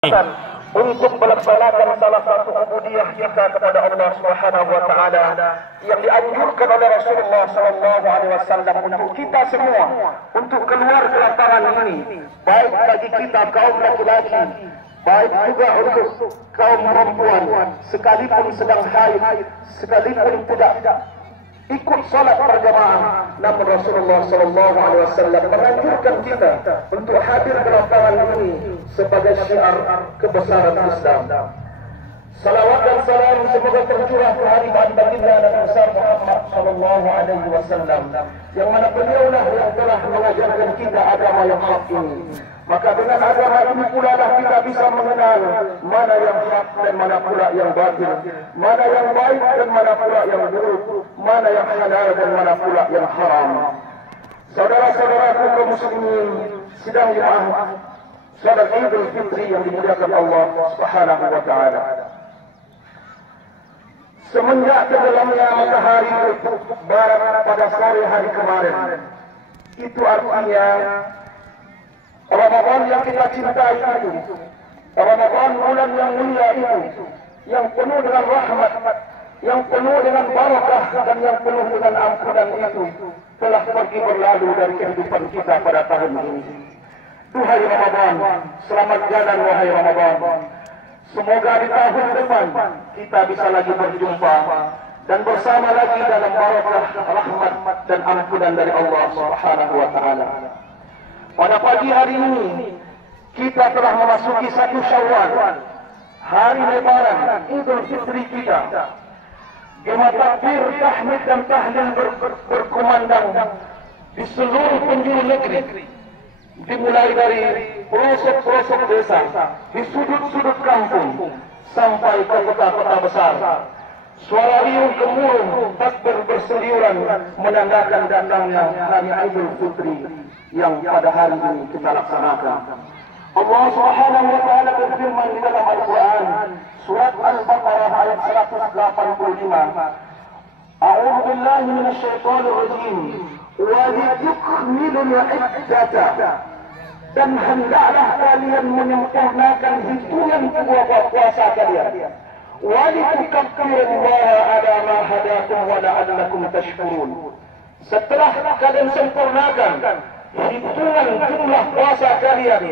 untuk melaksanakan salah satu ubudiyah kita kepada Allah Subhanahu wa taala yang dianjurkan oleh Rasulullah sallallahu alaihi wasallam untuk kita semua untuk keluar ke lapangan ini, baik bagi kita kaum laki-laki, baik juga untuk kaum perempuan, sekalipun sedang haid, sekalipun tidak ikut salat berjamaah, namun Rasulullah sallallahu alaihi wasallam menganjurkan kita untuk hadir ke lapangan ini sebagai syiar kebesaran Islam. Salawat dan salam semoga tercurah ke hari baginda Nabi besar Muhammad sallallahu alaihi wasallam, yang mana beliaulah yang telah mengajarkan kita agama yang hak ini. Maka dengan agama ini pula lah kita bisa mengenal mana yang hak dan mana pula yang batil, mana yang baik dan mana pula yang buruk, mana yang halal dan mana pula yang haram. Saudara-saudaraku kaum muslimin, sidang jemaah salat Idul Fitri yang dimuliakan Allah Subhanahu wa taala. Semenjak tenggelamnya matahari barat pada sore hari kemarin, itu artinya Ramadan yang kita cintai itu, Ramadan bulan yang mulia itu, yang penuh dengan rahmat, yang penuh dengan barakah dan yang penuh dengan ampunan itu, telah pergi berlalu dari kehidupan kita pada tahun ini. Duhai Ramadan, selamat jalan wahai Ramadan. Semoga di tahun depan kita bisa lagi berjumpa dan bersama lagi dalam barakah, rahmat dan ampunan dari Allah Subhanahu wa taala. Pada pagi hari ini kita telah memasuki 1 Syawal, hari lebaran Idul Fitri kita. Gema takbir, tahmid dan tahlil berkumandang di seluruh penjuru negeri, dimulai dari pelosok-pelosok desa, di sudut-sudut kampung sampai ke kota-kota besar. Suara riuh gemuruh takbir berseliuran menandakan datangnya hari Idul Fitri yang pada hari ini kita laksanakan. Allah Subhanahu wa taala berfirman di dalam Al-Quran, surat Al-Baqarah ayat 185. A'udzu billahi minasyaitonir rajim. Wa litukmilul iddata, dan hendaklah kalian menyempurnakan hitungan puasa kalian. Wa litukabbirullaha ala ma hadakum wa la'allakum tashkurun. Setelah kalian sempurnakan hitungan jumlah puasa kalian,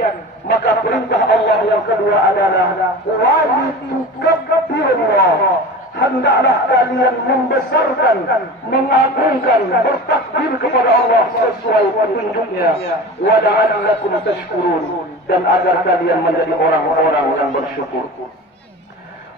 maka perintah Allah yang kedua adalah wa litukabbirullaha, hendaklah kalian membesarkan, mengagungkan, bertakbir kepada Allah sesuai petunjuknya, wa la'allakum tashkurun, dan agar kalian menjadi orang-orang yang bersyukur.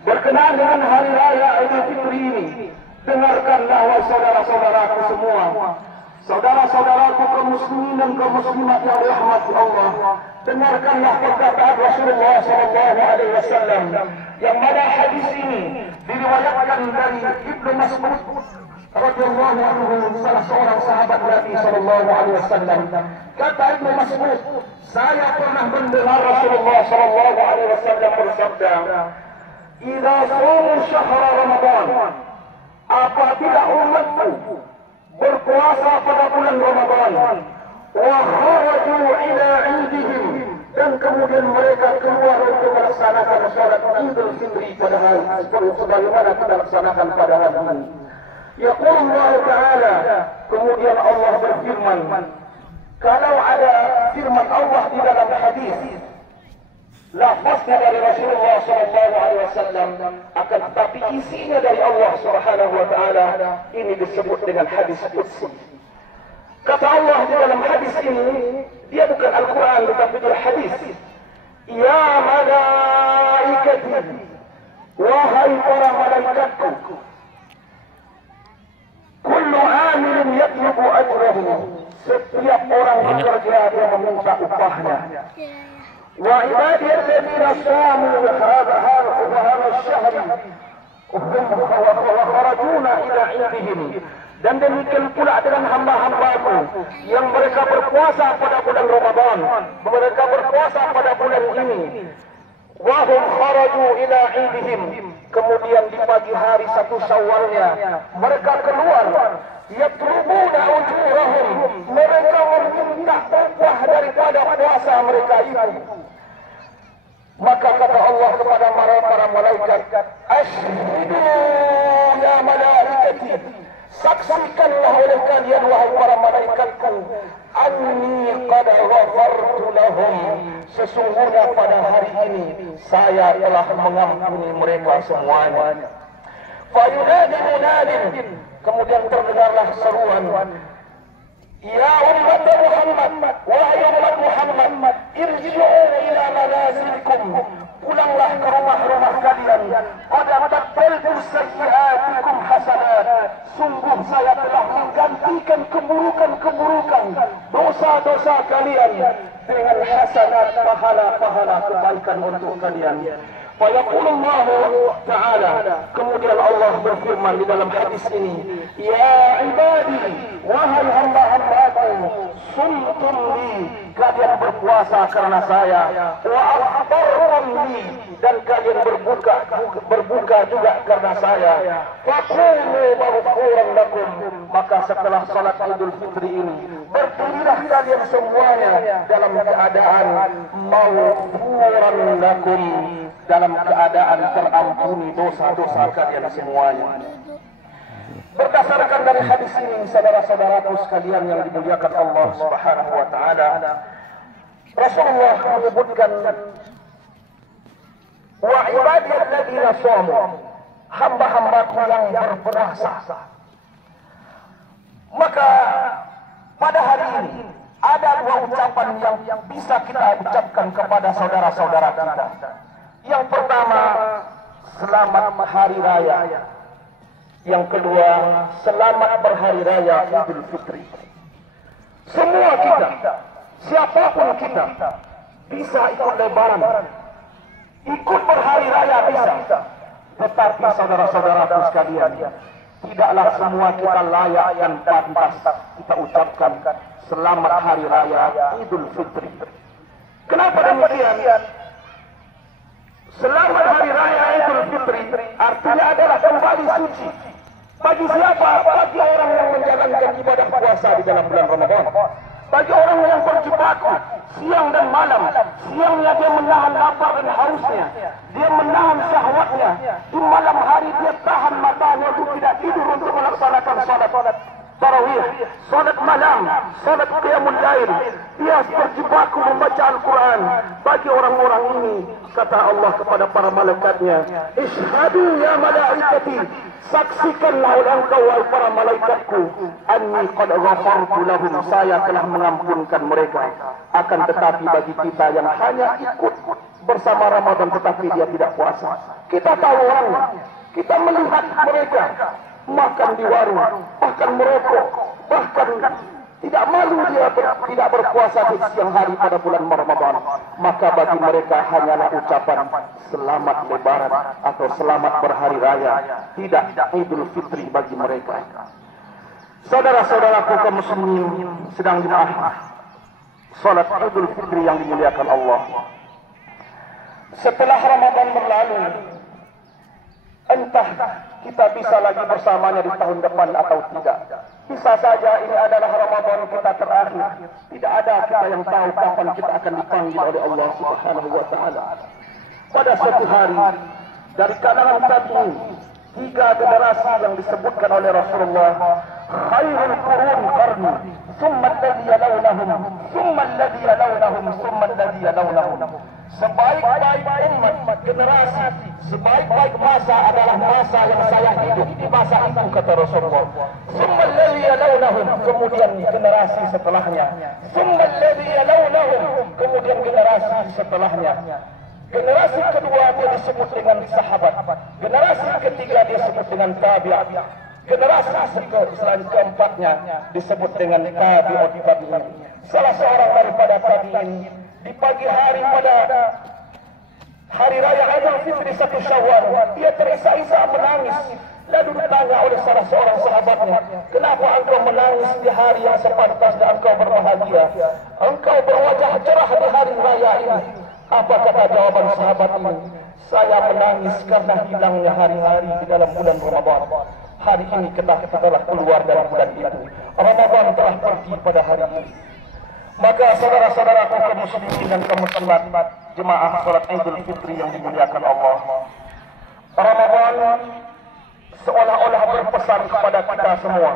Berkenaan dengan hari raya Idul Fitri ini, dengarkanlah wahai saudara-saudaraku semua, saudara-saudaraku kaum muslimin dan kaum muslimat yang dirahmati Allah, dengarkanlah perkataan Rasulullah sallallahu alaihi wasallam yang mana hadis ini diriwayatkan dari Ibnu Mas'ud radhiyallahu anhu, salah seorang sahabat Nabi sallallahu alaihi wasallam. Kata Ibnu Mas'ud, saya pernah mendengar Rasulullah sallallahu alaihi wasallam bersabda, "Idza shamu syahr Ramadan," apabila umatku berpuasa pada bulan Ramadan, wa kharaju ila 'idihim, dan kemudian mereka keluar untuk melaksanakan salat Idul Fitri pada hari sebagaimana kita laksanakan pada hari ini. Yaqul Allah Ta'ala, kemudian Allah berfirman, kalau ada firman Allah di dalam hadis, lafaznya dari Rasulullah sallallahu alaihi wasallam, akan tetapi isinya dari Allah Subhanahu wa taala, ini disebut dengan hadis qudsi. Kata Allah di dalam hadis ini, dia bukan Al-Quran tetapi dia hadis. Ya malaikati, wahai para malaikatku, kullu amilin yatlubu ajrahu, setiap orang bekerja dia meminta upahnya. Wa ibadi alladhina samu hadha ash-shahr wa kharajuna ila 'idihim, dan demikian pula dengan hamba-hambaku yang mereka berpuasa pada bulan Ramadan, mereka berpuasa pada bulan ini. Wa hum kharaju ila 'idihim, kemudian di pagi hari 1 Syawalnya mereka keluar, yatlubuna ujurahum, mereka meminta upah daripada puasa mereka itu. Maka kata malaikat, "Asyhadu ya malaikati, saksikanlah oleh kalian wahai para malaikatku, anni qad ghafartu lahum, sesungguhnya pada hari ini saya telah mengampuni mereka semuanya." Fayunadi munadin, kemudian terdengarlah seruan, "Ya umat Muhammad, wahai umat Muhammad, irji'u ila manazilikum, pulanglah ke rumah-rumah kalian. Qad tabbaltu sayyi'atikum hasanat, sungguh saya telah menggantikan keburukan-keburukan, dosa-dosa kalian dengan hasanat, pahala-pahala kebaikan untuk kalian." Fayaqulullahu ta'ala, kemudian Allah berfirman di dalam hadis ini, "Ya ibadi, wahai hamba-hambaku, sumtum li, kalian berpuasa karena saya, wa aftartum li, dan kalian berbuka juga karena saya, faqulu maghfuran lakum, maka setelah salat Idul Fitri ini berdirilah kalian semuanya dalam keadaan maghfuran lakum, dalam keadaan terampuni dosa-dosa kalian semuanya." Berdasarkan dari hadis ini, saudara-saudaraku sekalian yang dimuliakan Allah Subhanahu wa taala, Rasulullah menyebutkan, "Wa ibadiyal ladzina shamu", hamba-hambaku yang berpuasa. Maka pada hari ini ada dua ucapan yang bisa kita ucapkan kepada saudara-saudara kita. Yang pertama, selamat hari raya. Yang kedua, selamat berhari raya Idul Fitri. Semua kita, siapapun kita, bisa ikut lebaran, ikut berhari raya bisa. Tetapi saudara-saudaraku sekalian, tidaklah semua kita layak dan pantas kita ucapkan selamat hari raya Idul Fitri. Kenapa demikian? Selamat hari raya Idul Fitri artinya adalah kembali suci. Bagi siapa? Bagi orang yang menjalankan ibadah puasa di dalam bulan Ramadan. Bagi orang yang berjibaku siang dan malam. Siangnya dia menahan lapar dan hausnya, dia menahan syahwatnya. Di malam hari dia tahan matanya untuk tidak tidur untuk melaksanakan salat tarawih, salat malam, salat qiyamul lail. Dia berjibaku membaca Al-Quran. Bagi orang-orang ini, kata Allah kepada para malaikatnya, "Ishhadu ya malaikati, saksikanlah oleh engkau wahai para malaikatku, anni qad ghafartu lahum, saya telah mengampunkan mereka." Akan tetapi bagi kita yang hanya ikut bersama Ramadan tetapi dia tidak puasa, kita tahu orangnya, kita melihat mereka makan di warung, bahkan merokok, bahkan tidak malu dia tidak berpuasa di siang hari pada bulan Ramadan. Maka bagi mereka hanyalah ucapan selamat lebaran atau selamat berhari raya, tidak Idul Fitri bagi mereka. Saudara-saudaraku kaum muslimin sedang jemaah salat Idul Fitri yang dimuliakan Allah. Setelah Ramadan berlalu, entah kita bisa lagi bersamanya di tahun depan atau tidak. Bisa saja ini adalah Ramadan kita terakhir. Tidak ada kita yang tahu kapan kita akan dipanggil oleh Allah Subhanahu wa taala. Pada suatu hari dari kalangan tabi'in, 3 generasi yang disebutkan oleh Rasulullah, khairul qurun qarni, thumma alladhi yalunahum, thumma alladhi yalunahum, thumma alladhi yalunahum. Sebaik-baik umat, generasi, sebaik-baik masa adalah masa yang saya hidup di masa itu, kata Rasulullah. Thumma alladhi yalunahum, kemudian generasi setelahnya. Thumma alladhi yalunahum, kemudian generasi setelahnya. Generasi kedua dia disebut dengan sahabat. Generasi ketiga dia disebut dengan tabi'at. Generasi keempatnya disebut dengan tabi'ut tabi'in. Salah seorang daripada tabi'in di pagi hari pada hari raya Idul Fitri 1 Syawal, dia terisak-isak menangis. Lalu ditanya oleh salah seorang sahabatnya, "Kenapa engkau menangis di hari yang sepantasnya engkau berbahagia? Engkau berwajah cerah di hari raya ini." Apa kata jawaban sahabat ini? "Saya menangis karena hilangnya hari-hari di dalam bulan Ramadan. Hari ini kita telah keluar dari bulan itu. Ramadan telah pergi pada hari ini." Maka saudara-saudara kaum muslimin dan kaum muslimat, jemaah salat Idul Fitri yang dimuliakan Allah, Ramadan seolah-olah berpesan kepada kita semua.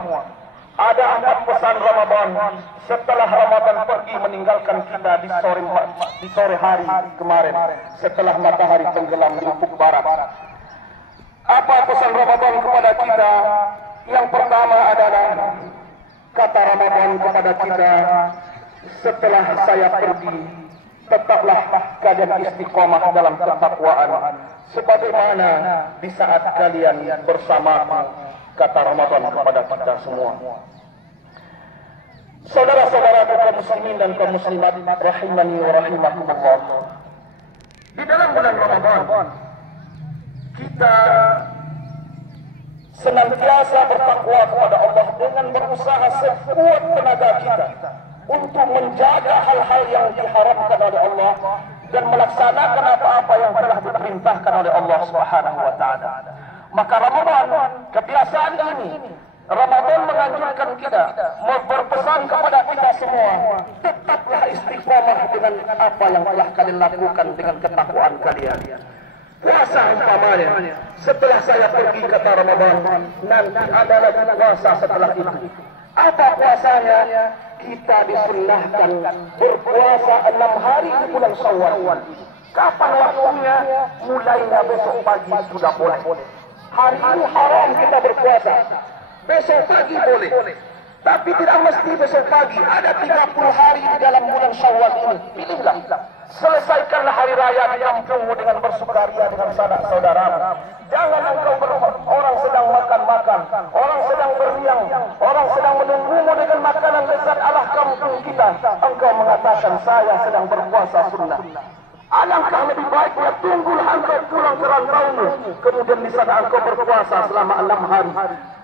Ada 4 pesan Ramadan setelah Ramadan pergi meninggalkan kita di sore hari kemarin, setelah matahari tenggelam di ufuk barat. Apa pesan Ramadan kepada kita? Yang pertama adalah kata Ramadan kepada kita, setelah saya pergi, tetaplah kalian istiqomah dalam ketakwaan, sebagaimana di saat kalian bersamaku, kata Ramadan kepada kita semua. Saudara-saudara kaum muslimin dan kaum muslimat rahimani wa rahimakumullah. Di dalam bulan Ramadan kita senantiasa bertakwa kepada Allah dengan berusaha sekuat tenaga kita untuk menjaga hal-hal yang diharamkan oleh Allah dan melaksanakan apa-apa yang telah diperintahkan oleh Allah Subhanahu wa taala. Maka Ramadan, kebiasaan ini, Ramadan menganjurkan kita, berpesan kepada kita semua, tetaplah istiqomah dengan apa yang telah kalian lakukan dengan ketakwaan kalian. Puasa umpamanya, setelah saya pergi kata Ramadan, nanti ada lagi puasa setelah itu. Apa puasanya? Kita disunnahkan berpuasa 6 hari di bulan Syawal. Kapan waktunya? Mulainya besok pagi sudah boleh. Hari ini haram kita berpuasa. Besok pagi boleh. Tapi tidak mesti besok pagi. Ada 30 hari di dalam bulan Syawal ini. Pilihlah. Selesaikanlah hari raya di kampungmu dengan bersukaria dengan sanak saudara. Jangan engkau orang sedang makan-makan, orang sedang beriang, orang sedang menunggumu dengan makanan lezat ala kampung kita. Engkau mengatakan saya sedang berpuasa sunnah. Alangkah lebih baiknya tunggulah engkau pulang ke rantaumu, kemudian di sana engkau berpuasa selama 6 hari.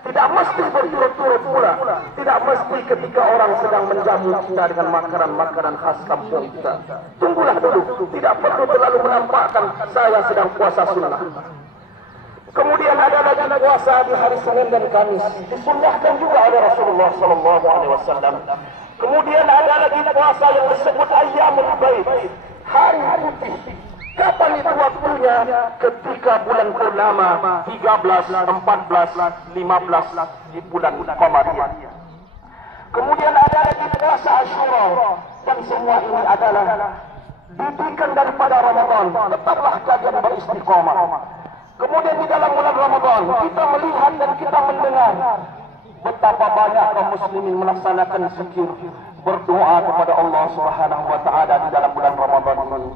Tidak mesti berturut-turut pula. Tidak mesti ketika orang sedang menjamu kita dengan makanan-makanan khas kampung kita. Tunggulah dulu. Tidak perlu terlalu menampakkan saya sedang puasa sunnah. Kemudian ada lagi puasa di hari Senin dan Kamis. Disunnahkan juga oleh Rasulullah SAW. Kemudian ada lagi puasa yang disebut Ayyamul Baid, hari putih. Kapan itu waktunya? Ketika bulan purnama 13, 14, 15 di bulan Qamariyah. Kemudian ada lagi puasa Asyura, dan semua ini adalah didikan daripada Ramadan. Tetaplah kalian beristiqomah. Kemudian di dalam bulan Ramadan kita melihat dan kita mendengar betapa banyak kaum muslimin melaksanakan zikir, berdoa kepada Allah Subhanahu wa taala di dalam bulan Ramadan ini.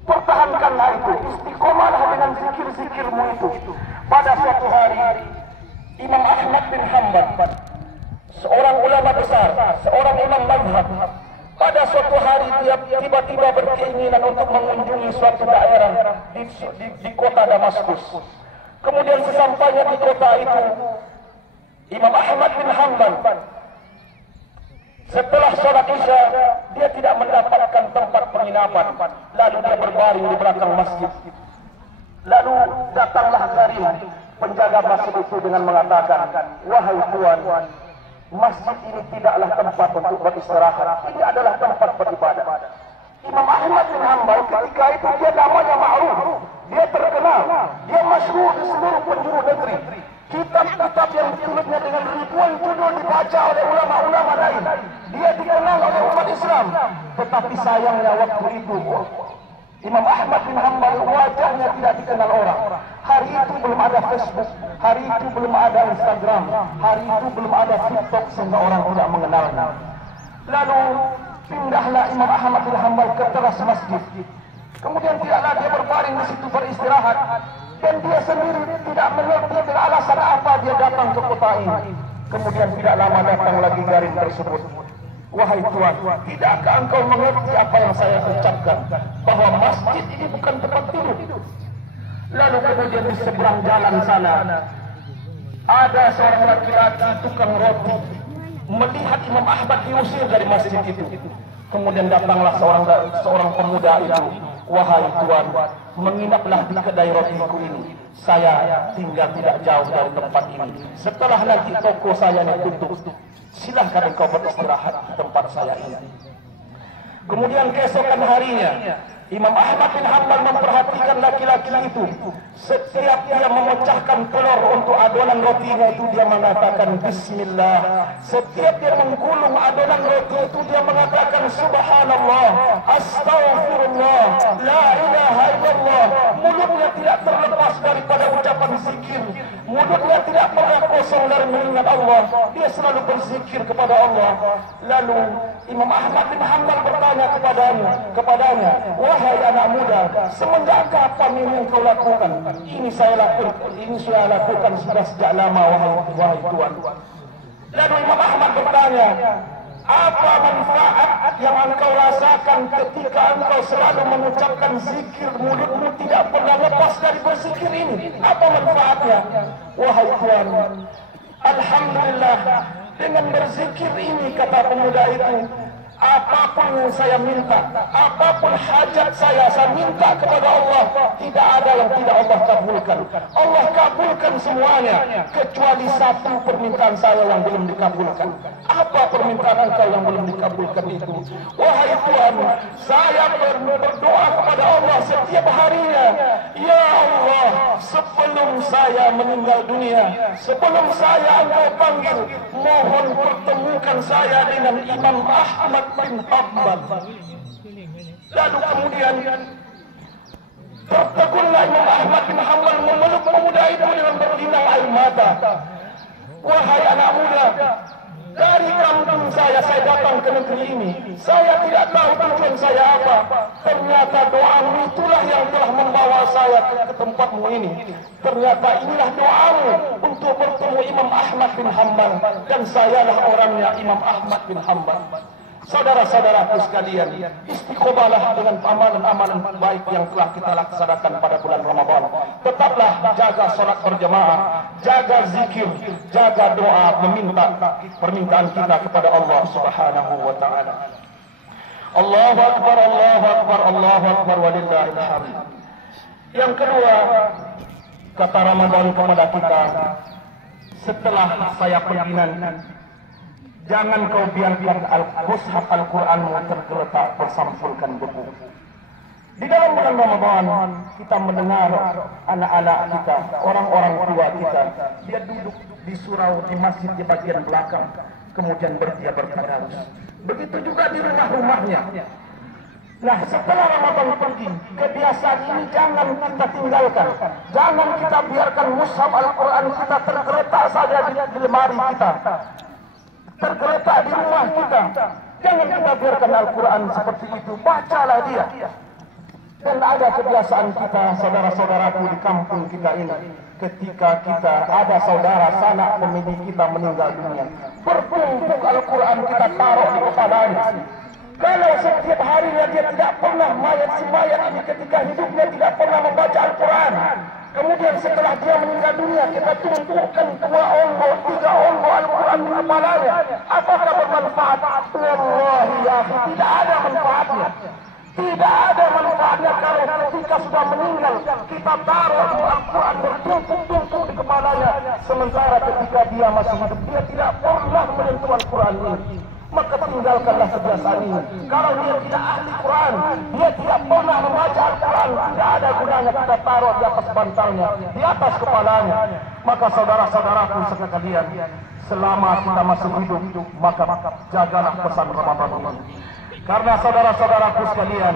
Pertahankanlah itu, istiqomahlah dengan zikir-zikirmu itu. Pada suatu hari, Imam Ahmad bin Hanbal, seorang ulama besar, seorang imam mazhab, pada suatu hari dia tiba-tiba berkeinginan untuk mengunjungi suatu daerah di kota Damaskus. Kemudian sesampainya di kota itu, Imam Ahmad bin Hanbal setelah sholat Isya, dia tidak mendapatkan tempat penginapan. Lalu dia berbaring di belakang masjid. Lalu datanglah Karim, penjaga masjid itu, dengan mengatakan, wahai Tuan, masjid ini tidaklah tempat untuk beristirahat. Ini adalah tempat beribadah. Imam Ahmad bin Hanbal ketika itu dia namanya ma'ruf, dia terkenal, dia masyhur di seluruh penjuru negeri. Kitab-kitab yang ditulisnya dengan ribuan judul dibaca oleh ulama-ulama lain. Dia dikenal oleh umat Islam. Tetapi sayangnya waktu itu Imam Ahmad bin Hanbal wajahnya tidak dikenal orang. Hari itu belum ada Facebook, hari itu belum ada Instagram, hari itu belum ada TikTok sehingga orang tidak mengenalnya. Lalu pindahlah Imam Ahmad bin Hanbal ke teras masjid. Kemudian tidaklah dia berbaring di situ beristirahat. Dan dia sendiri tidak mengerti dengan alasan apa dia datang ke kota ini. Kemudian tidak lama datang lagi garing tersebut. Wahai Tuan, tidakkah engkau mengerti apa yang saya ucapkan? Bahwa masjid ini bukan tempat tidur. Lalu kemudian di seberang jalan sana, ada seorang laki-laki tukang roti melihat Imam Ahmad diusir dari masjid itu. Kemudian datanglah seorang pemuda itu. Wahai Tuan, menginaplah di kedai rotiku ini. Saya tinggal tidak jauh dari tempat ini. Setelah nanti toko saya tutup, silahkan engkau beristirahat di tempat saya ini. Kemudian keesokan harinya, Imam Ahmad bin Hanbal memperhatikan laki-laki itu, setiap dia memecahkan telur untuk adonan rotinya itu dia mengatakan Bismillah. Setiap dia menggulung adonan roti itu dia mengatakan Subhanallah, Astaghfirullah, La ilaha illallah. Mulutnya tidak terlepas daripada ucapan zikir. Mulutnya tidak pernah kosong dari mengingat Allah. Dia selalu berzikir kepada Allah. Lalu Imam Ahmad bin Hanbal bertanya kepadanya, wahai anak muda, semenjak kapan ini yang kau lakukan? Ini saya lakukan sudah sejak lama, wahai Tuhan. Lalu Imam Ahmad bertanya, apa manfaat yang engkau rasakan ketika engkau selalu mengucapkan zikir, mulutmu tidak pernah lepas dari berzikir ini? Apa manfaatnya? Wahai Tuhan, alhamdulillah, dengan berzikir ini, kata pemuda itu, apapun yang saya minta, apapun hajat saya minta kepada Allah, tidak ada yang tidak Allah kabulkan. Allah kabulkan semuanya, kecuali satu permintaan saya yang belum dikabulkan. Apa permintaan engkau yang belum dikabulkan itu? Wahai Tuhan, saya berdoa kepada Allah setiap harinya, ya Allah, sebelum saya meninggal dunia, sebelum saya engkau panggil, mohon pertemukan saya dengan Imam Ahmad bin Hanbal. Lalu kemudian tertegunlah Imam Ahmad bin Hanbal memeluk pemuda itu dengan berlinang air mata. Wahai anak muda, dari kampung saya datang ke negeri ini. Saya tidak tahu tujuan saya apa. Ternyata doamu itulah yang telah membawa saya ke tempatmu ini. Ternyata inilah doamu untuk bertemu Imam Ahmad bin Hanbal. Dan sayalah orangnya Imam Ahmad bin Hanbal. Saudara-saudaraku sekalian, istiqomalah dengan amalan-amalan baik yang telah kita laksanakan pada bulan Ramadan. Tetaplah jaga salat berjamaah, jaga zikir, jaga doa, meminta permintaan kita kepada Allah Subhanahu wa taala. Allahu akbar, Allahu akbar, Allahu akbar, walillahil hamd. Yang kedua, kata Ramadan kepada kita, setelah saya perginan, jangan kau biarkan mushaf Al-Quranmu tergeletak bersampulkan debu. Di dalam bulan Ramadan, kita mendengar anak-anak kita, orang-orang tua kita, dia duduk di surau di masjid di bagian belakang, kemudian dia bertadarus. Begitu juga di rumah-rumahnya. Nah, setelah Ramadan pergi, kebiasaan ini jangan kita tinggalkan. Jangan kita biarkan mushaf Al-Quran kita tergeletak saja di lemari kita, tergeletak di rumah kita. Jangan kita biarkan Al-Quran seperti itu. Bacalah dia. Dan ada kebiasaan kita, saudara-saudaraku, di kampung kita ini, ketika kita ada saudara sanak pemilik kita meninggal dunia, bertumpuk Al-Quran kita taruh di kepalanya. Kalau setiap harinya dia tidak pernah, si mayat ini ketika hidupnya tidak pernah membaca Al-Quran, kemudian setelah dia meninggal dunia kita tumpukan 2 onggok, 3 onggok Al-Quran di kepalanya, apakah bermanfaat? Wallahi ya, tidak ada manfaatnya. Tidak ada manfaatnya kalau ketika sudah meninggal kita taruh Al-Quran bertumpuk-tumpuk di kepalanya, sementara ketika dia masih hidup dia tidak pernah menyentuh Al-Quran ini. Maka tinggalkanlah kebiasaan ini. Kalau dia tidak ahli Quran, dia tidak pernah membaca Al-Quran, tidak ada gunanya kita taruh di atas bantalnya, di atas kepalanya. Maka saudara-saudaraku sekalian, selama kita masih hidup, maka jagalah pesan Ramadan ini. Karena saudara-saudaraku sekalian,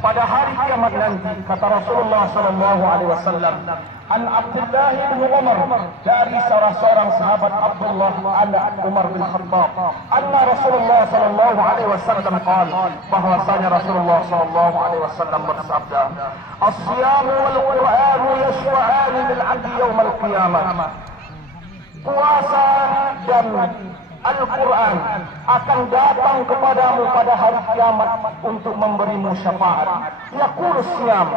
pada hari kiamat nanti, kata Rasulullah SAW, an Abdullah bin Umar, dari seorang sahabat Abdullah anak Umar bin Khattab, anna Rasulullah SAW qala, bahwasanya Rasulullah SAW bersabda, as-siyam wal Qur'an yashfa'an lil 'abdi yawm al-qiyamah. Puasa dan Al-Quran akan datang kepadamu pada hari kiamat untuk memberimu syafaat. Yaqulu siyam,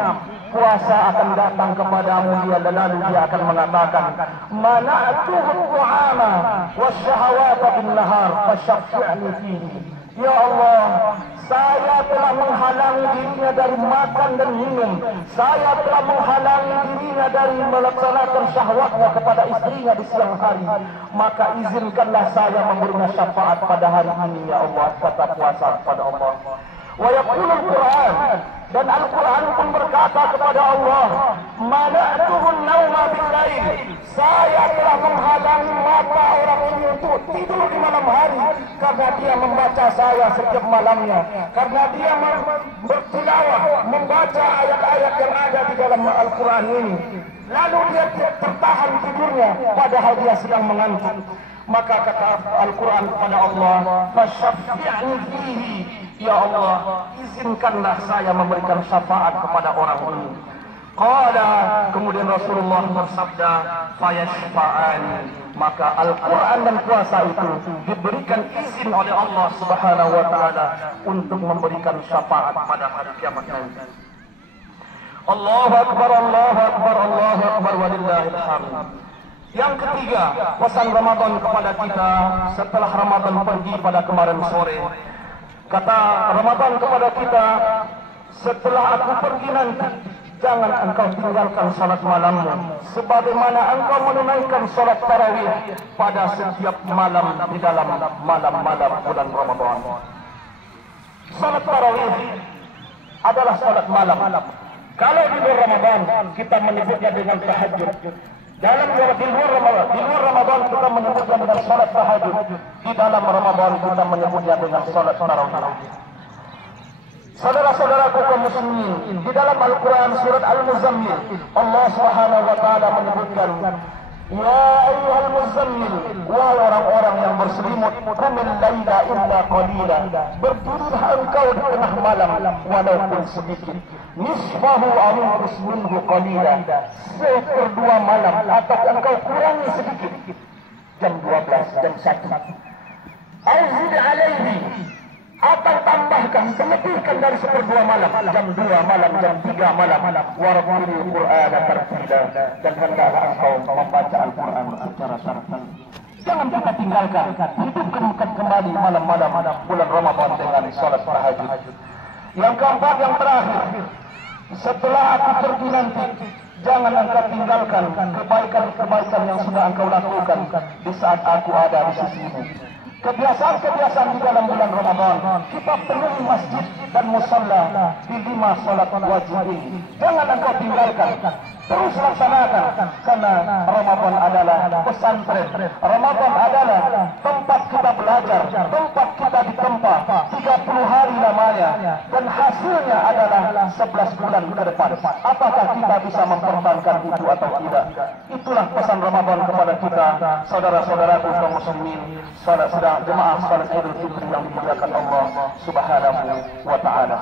puasa akan datang kepadamu, dia lalu dia akan mengatakan, mana'tuhu tu'ama wasyahawata bin nahar fasyafi'ni fihi. Ya Allah, saya telah menghalangi dirinya dari makan dan minum. Saya telah menghalangi dirinya dari melaksanakan syahwatnya kepada istrinya di siang hari. Maka izinkanlah saya memberinya syafaat pada hari ini, ya Allah, kata puasa kepada Allah. Wa yaqulul Quran, dan Al-Quran pun berkata kepada Allah, mana'tuhun nauma bil-lail, saya telah menghalangi mata orang ini untuk tidur di malam hari karena dia membaca saya setiap malamnya, karena dia bertilawah, membaca ayat-ayat yang ada di dalam Al-Quran ini. Lalu dia tertahan tidurnya padahal dia sedang mengantuk. Maka kata Al-Quran kepada Allah, fasyaffi'ni fihi, ya Allah, izinkanlah saya memberikan syafaat kepada orang ini. Qala, kemudian Rasulullah bersabda, fayashfa'ani, maka Al-Quran dan kuasa itu diberikan izin oleh Allah Subhanahu wa taala untuk memberikan syafaat pada hari kiamat nanti. Allahu akbar, Allahu akbar, Allahu akbar, walillahil hamd. Yang ketiga, pesan Ramadan kepada kita setelah Ramadan pergi pada kemarin sore. Kata Ramadan kepada kita, setelah aku pergi nanti, jangan engkau tinggalkan salat malammu, sebagaimana engkau menunaikan salat tarawih pada setiap malam di dalam malam-malam bulan Ramadan. Salat tarawih adalah salat malam. Kalau di luar Ramadan kita menyebutnya dengan tahajud. Di luar Ramadan kita menyebutnya dengan salat tahajud. Di dalam Ramadan kita menyebutnya dengan salat tarawih. Saudara-saudaraku kaum muslimin, di dalam Al-Quran surat Al-Muzammil, Allah Subhanahu wa taala menyebutkan, ya ayyuhal muzammil, wahai orang-orang yang berselimut, qumil laila illa qalila, berdirilah engkau di tengah malam walaupun sedikit, nisfahu aw inqus minhu qalila, seperdua malam atau engkau kurangi sedikit, jam 12, jam 1, azid alaihi, atau tambahkan, lebihkan dari seperdua malam, jam 2 malam, jam 3 malam, warqul Qur'ana tartila, dan hendaklah engkau membaca Al-Quran secara tartil. Jangan kita tinggalkan, hidupkan kembali malam-malam bulan Ramadan dengan salat tahajud. Yang keempat, yang terakhir, setelah aku pergi nanti, jangan engkau tinggalkan kebaikan-kebaikan yang sudah engkau lakukan di saat aku ada di sisimu. Kebiasaan-kebiasaan di dalam bulan Ramadan, kita penuhi masjid dan musalla di 5 salat wajib ini. Jangan engkau tinggalkan, terus laksanakan, karena Ramadan adalah pesantren. Ramadan adalah tempat kita belajar, tempat kita ditempa 30 hari lamanya, dan hasilnya adalah 11 bulan ke depan. Apakah kita bisa mempertahankan itu atau tidak? Itulah pesan Ramadan kepada kita, saudara-saudaraku kaum muslimin, saudara jemaah salat Idul Fitri yang dimuliakan Allah Subhanahu wa taala.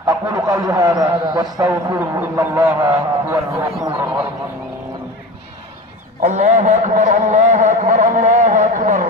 أقول قولي هذا واستغفره إن الله هو الغفور الرحيم. الله أكبر، الله أكبر، الله أكبر.